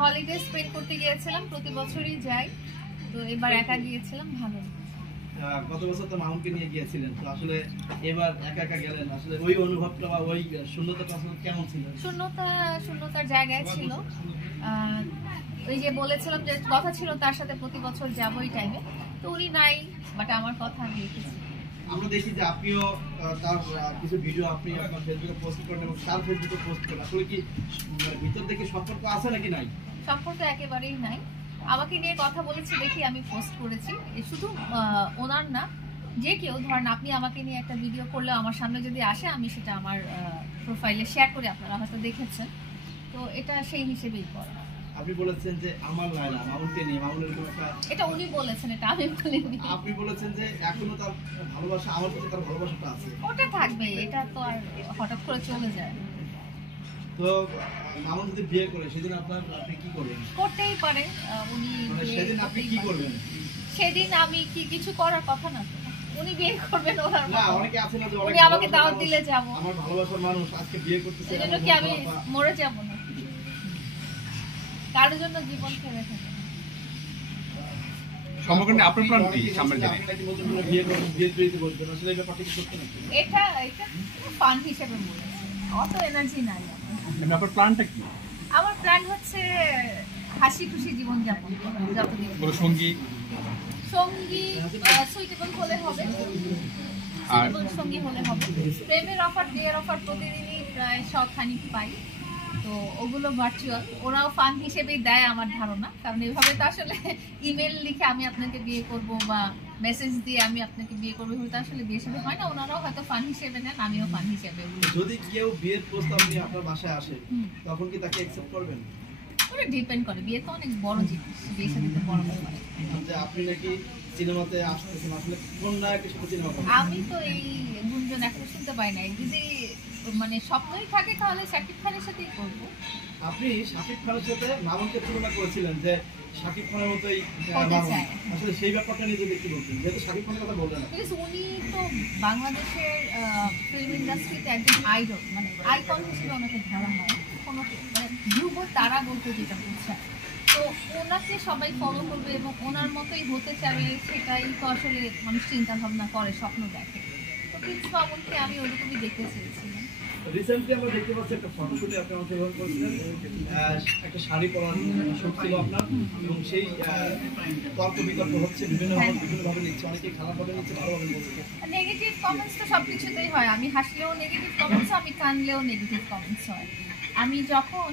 Holiday spend করতে গিয়েছিলাম, প্রতি বছরই যাই, তো এবার একা গিয়েছিলাম, ভালো। গত বছর তো মামুনকে নিয়ে গিয়েছিলেন, তো আসলে এবার একা একা গেলেন, আসলে ওই অনুভবটা বা ওই শূন্যতাটা আসলে কেমন ছিল? শূন্যতার জায়গায় ছিল। ওই যে বলেছিলাম যে কথা ছিল তার সাথে প্রতি বছর যাবো এই টাইমে, তো উনি নাই, বাট আমার কথা আমি রেখেছি। আমরা দেখি যে আপনিও তার কিছু ভিডিও আপনি আপনার ফেসবুকে পোস্ট করেন এবং তার ফেসবুকে পোস্ট করেন, আসলে কি ভিতর থেকে সম্পর্ক আছে নাকি নাই? সম্পর্ক একেবারেই নাই। আমাকে নিয়ে কথা বলেছি দেখি আমি পোস্ট করেছি, শুধু ওনার না, যে কেউ ধরেন আপনি আমাকে নিয়ে একটা ভিডিও করলে আমার সামনে যদি আসে, আমি সেটা আমার প্রোফাইলে শেয়ার করি, আপনারা হয়তো দেখেছেন, তো এটা সেই হিসেবেই করা। আপনি বলেছেন যে আমার লায়লা মামুনকে নিয়ে, মামুনের একটা, এটা উনি বলেছেন, এটা আমি বলিনি। আপনি বলেছেন যে এখনো তার ভালোবাসা, আমার প্রতি তার ভালোবাসাটা আছে। ওটা থাকবে, এটা তো আর হঠাৎ করে চলে যায়। তো মামুন যদি বিয়ে করে সেদিন আপনি কি করবেন? করতেই পারে উনি, সেদিন আপনি কি করবেন? সেদিন আমি কি কিছু করার কথা না, উনি বিয়ে করবেন ওনার না, অনেকে আছে না যে উনি আমাকে দাওয়াত দিলে যাব, আমার ভালোবাসার মানুষ আজকে বিয়ে করতেছে, এজন্য কি আমি মরে যাব না? কারোর জন্য জীবন ফেলে থাকে সম্পর্ক নিয়ে আপনার প্ল্যান কি সামনের দিনে? বিয়ে করবেন, বিয়ে তৈরিতে বসবেন, আসলে এই ব্যাপারটা কি সত্য নাকি? এটা ফান হিসেবে বলেছি, অত এনার্জি নাই আমার। আপনার প্ল্যানটা কি? আমার প্ল্যান হচ্ছে হাসি খুশি জীবন যাপন, যতদিন সঙ্গী সুইটেবল হলে হবে, আর সঙ্গী হলে হবে। প্রেমের অফার, বিয়ের অফার প্রতিদিনই প্রায় সবখানি পাই, তো ওগুলো ভার্চুয়াল, ওরাও ফান হিসেবেই দেয় আমার ধারণা, কারণ এভাবে তো আসলে ইমেল লিখে আমি আপনাকে বিয়ে করব বা মেসেজ দিয়ে আমি আপনাকে বিয়ে করবো, হয়তো আসলে বিয়ে সাথে হয় না, ওনারাও হয়তো ফান হিসেবে নেন, আমিও ফান হিসেবে। যদি কেউ বিয়ের প্রস্তাব নিয়ে আপনার বাসায় আসে, তখন কি তাকে অ্যাকসেপ্ট করবেন? ওটা ডিপেন্ড করে, বিয়ে তো অনেক বড় জিনিস, বিয়ে সাথে তো বড় ব্যাপার। যে আপনি নাকি সিনেমাতে আসতেছেন, আসলে কোন নায়কের সাথে সিনেমা করেন? আমি তো এই গুঞ্জন এখনো শুনতে পাই নাই, যদি মানে স্বপ্নই থাকে তাহলে শাকিব খানের সাথেই করবো। আপনি শাকিব খানের সাথে মামুনকে তুলনা করেছিলেন যে শাকিব খানের মতোই মামুন, আসলে সেই ব্যাপারটা নিয়ে যদি একটু বলতেন, যেহেতু শাকিব খানের কথা বললেন। উনি তো বাংলাদেশের ফিল্ম ইন্ডাস্ট্রিতে একজন আইডল, মানে আইকন হিসেবে ওনাকে ধরা হয়, কোনো মানে ধ্রুব তারা বলতে যেটা বুঝছে, তো ওনাকে সবাই ফলো করবে এবং ওনার মতোই হতে চাবে, সেটাই তো আসলে মানুষ চিন্তা ভাবনা করে, স্বপ্ন দেখে। তো প্রিন্স মামুনকে আমি ওরকমই দেখতে চেয়েছিলাম। রিসেন্টলি আমরা দেখতে পাচ্ছি একটা ফটোশুটে আপনি অংশগ্রহণ করেছিলেন, একটা শাড়ি পরার শখ ছিল আপনার, এবং সেই তর্ক বিতর্ক হচ্ছে, বিভিন্নভাবে নিচ্ছে, অনেকেই খারাপভাবে নিচ্ছে, ভালোভাবে বলছে। নেগেটিভ কমেন্টস তো সবকিছুতেই হয়, আমি হাসলেও নেগেটিভ কমেন্টস, আমি কানলেও নেগেটিভ কমেন্টস হয়। আমি যখন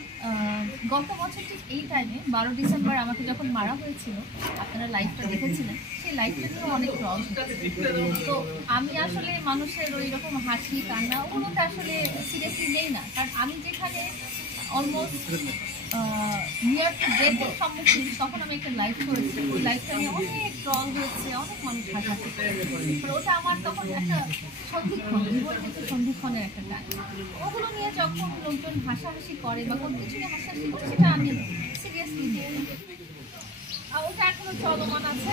গত বছর ঠিক এই টাইমে 12 ডিসেম্বর আমাকে যখন মারা হয়েছিল, আপনারা লাইভটা দেখেছিলেন, সেই লাইভটা নিয়ে অনেক রস, তো আমি আসলে মানুষের ওই রকম হাসি কান্না ওগুলোতে আসলে সিরিয়াসলি নেই না, কারণ আমি যেখানে অলমোস্ট নিয়ার টু ডেথের সম্মুখীন, তখন আমি একটা লাইভ করেছি, ওই লাইভটা নিয়ে অনেক ট্রল হয়েছে, অনেক মানুষ হাসাচ্ছে, ওটা আমার তখন একটা সন্ধিক্ষণ, জীবনের মধ্যে সন্ধিক্ষণের একটা টান। ওগুলো নিয়ে যখন লোকজন হাসাহাসি করে বা কোনো কিছু নিয়ে হাসাহাসি করে, সেটা আমি সিরিয়াসলি নিই। ওটা এখনো চলমান আছে,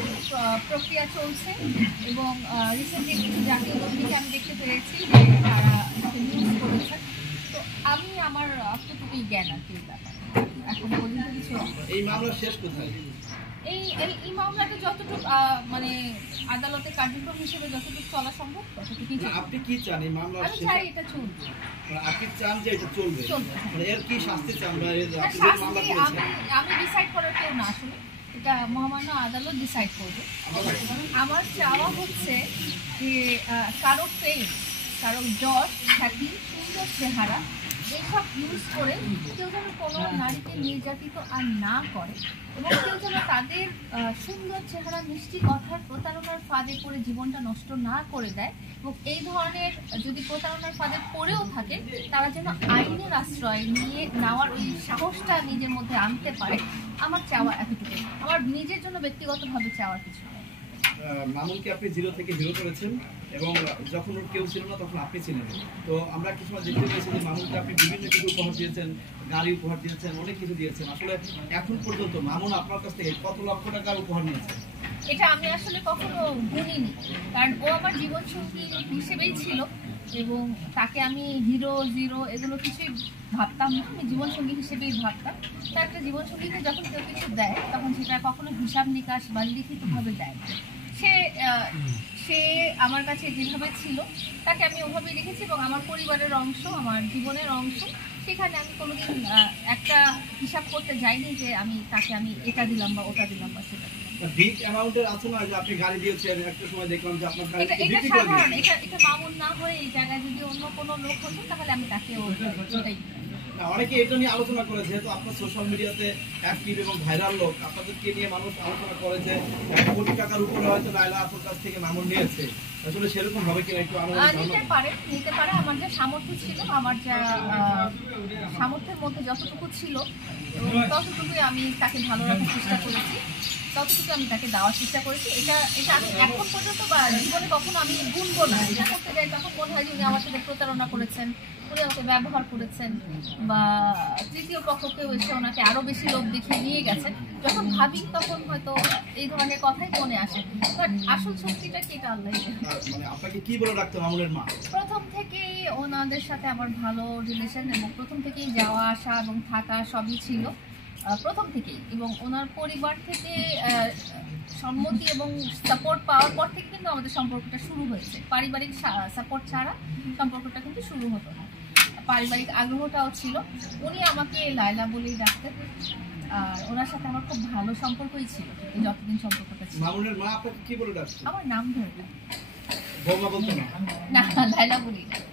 প্রক্রিয়া চলছে, এবং রিসেন্টলি কিছু জাতীয় কর্মীকে আমি দেখতে পেরেছি যে তারা নিউজ করেছে, তো আমি আমার কতটুকুই জ্ঞান আর কি ব্যাপারে এখন পর্যন্ত কিছু। এই মামলা শেষ কোথায়? এই মামলাটা যতটুকু মানে আদালতের কার্যক্রম হিসেবে যতটুকু চলা সম্ভব ততটুকুই। আপনি কি চান এই মামলা? আমি চাই এটা চলবে। আপনি চান যে এটা চলবে, মানে এর কি শাস্তি চান? আমি ডিসাইড করার কেউ না, আসলে এটা মহামান্য আদালত ডিসাইড করবে। আমার চাওয়া হচ্ছে যে কারো ফেস, কারো যশ, খ্যাতি, সুন্দর চেহারা এইসব ইউজ করে কেউ যেন কোনো নারীকে নির্যাতিত আর না করে, এবং কেউ যেন তাদের সুন্দর চেহারা, মিষ্টি কথার প্রতারণার ফাঁদে পড়ে জীবনটা নষ্ট না করে দেয়, এবং এই ধরনের যদি প্রতারণার ফাঁদে পড়েও থাকে তারা যেন আইনের আশ্রয় নিয়ে নেওয়ার ওই সাহসটা নিজের মধ্যে আনতে পারে। আমার চাওয়া এতটুকু, আমার নিজের জন্য ব্যক্তিগতভাবে চাওয়ার কিছু। মামুনকে আপনি জিরো থেকে হিরো করেছেন, এবং যখন ওর কেউ ছিল না তখন আপনি ছিলেন, তো আমরা কিছু দেখতে পেয়েছি যে মামুনকে আপনি বিভিন্ন কিছু উপহার দিয়েছেন, গাড়ি উপহার দিয়েছেন, অনেক কিছু দিয়েছেন। আসলে এখন পর্যন্ত মামুন আপনার কাছ থেকে কত লক্ষ টাকার উপহার নিয়েছেন? এটা আমি আসলে কখনো গুনিনি, কারণ ও আমার জীবনসঙ্গী হিসেবেই ছিল, এবং তাকে আমি হিরো জিরো এগুলো কিছুই ভাবতাম না, আমি জীবনসঙ্গী হিসেবেই ভাবতাম। তো একটা জীবনসঙ্গীকে যখন কেউ কিছু দেয় তখন সেটা কখনো হিসাব নিকাশ বা লিখিতভাবে দেয় না। সে সে আমার কাছে যেভাবে ছিল তাকে আমি ওভাবেই রেখেছি, এবং আমার পরিবারের অংশ, আমার জীবনের অংশ। সেখানে আমি কোনোদিন একটা হিসাব করতে যাইনি যে তাকে আমি এটা দিলাম বা ওটা দিলাম বা সেটা দিলাম। বিগ অ্যামাউন্টের আছে না যে আপনি গাড়ি দিয়েছেন, একটা সময় দেখলাম যে আপনার গাড়ি এটা বিক্রি করে সাধারণ, দিয়েছেন। এটা মামুন না হয়ে এই জায়গায় যদি অন্য কোনো লোক হতো তাহলে আমি তাকেও ওটাই। না, অনেকে এটা নিয়ে আলোচনা করে, যেহেতু আপনার সোশ্যাল মিডিয়াতে অ্যাক্টিভ এবং ভাইরাল লোক, আপনাদেরকে নিয়ে মানুষ আলোচনা করে যে 1 কোটি টাকার উপরে হয়তো লায়লা আপুর কাছ থেকে মামুন নিয়েছে। আসলে সেরকম ভাবে কিনা একটু নিতে পারে। আমার যা সামর্থ্য ছিল, আমার যা সামর্থ্যের মধ্যে যতটুকু ছিল ততটুকুই আমি তাকে ভালো রাখার চেষ্টা করেছি, ততটুকু আমি তাকে দেওয়ার চেষ্টা করেছি। এটা আমি এখন পর্যন্ত বা জীবনে কখনো আমি গুনবো না। এটা করতে যাই তখন মনে হয় যে উনি আমার সাথে প্রতারণা করেছেন, উনি আমাকে ব্যবহার করেছেন, বা তৃতীয় পক্ষ কেউ এসে ওনাকে আরো বেশি লোভ দেখিয়ে নিয়ে গেছেন। যখন ভাবি তখন হয়তো এই ধরনের কথাই মনে আসে, বাট আসল সত্যিটা কি এটা আল্লাহই জানে। মানে আপনাকে কি বলে রাখতো মামুনের মা? প্রথম থেকেই ওনাদের সাথে আমার ভালো রিলেশন, এবং প্রথম থেকেই যাওয়া আসা এবং থাকা সবই ছিল প্রথম থেকেই। এবং ওনার পরিবার থেকে সম্মতি এবং সাপোর্ট পাওয়ার পর থেকে কিন্তু আমাদের সম্পর্কটা শুরু হয়েছে। পারিবারিক সাপোর্ট ছাড়া সম্পর্কটা কিন্তু শুরু হতো না। পারিবারিক আগ্রহটাও ছিল। উনি আমাকে লায়লা বলেই ডাকতেন, আর ওনার সাথে আমার খুব ভালো সম্পর্কই ছিল যতদিন সম্পর্কটা ছিল। মামুনের মা আপনাকে কি বলে ডাকতো? আমার নাম ধরে বৌমা বলতো না? না, লায়লা বলেই ডাকতেন।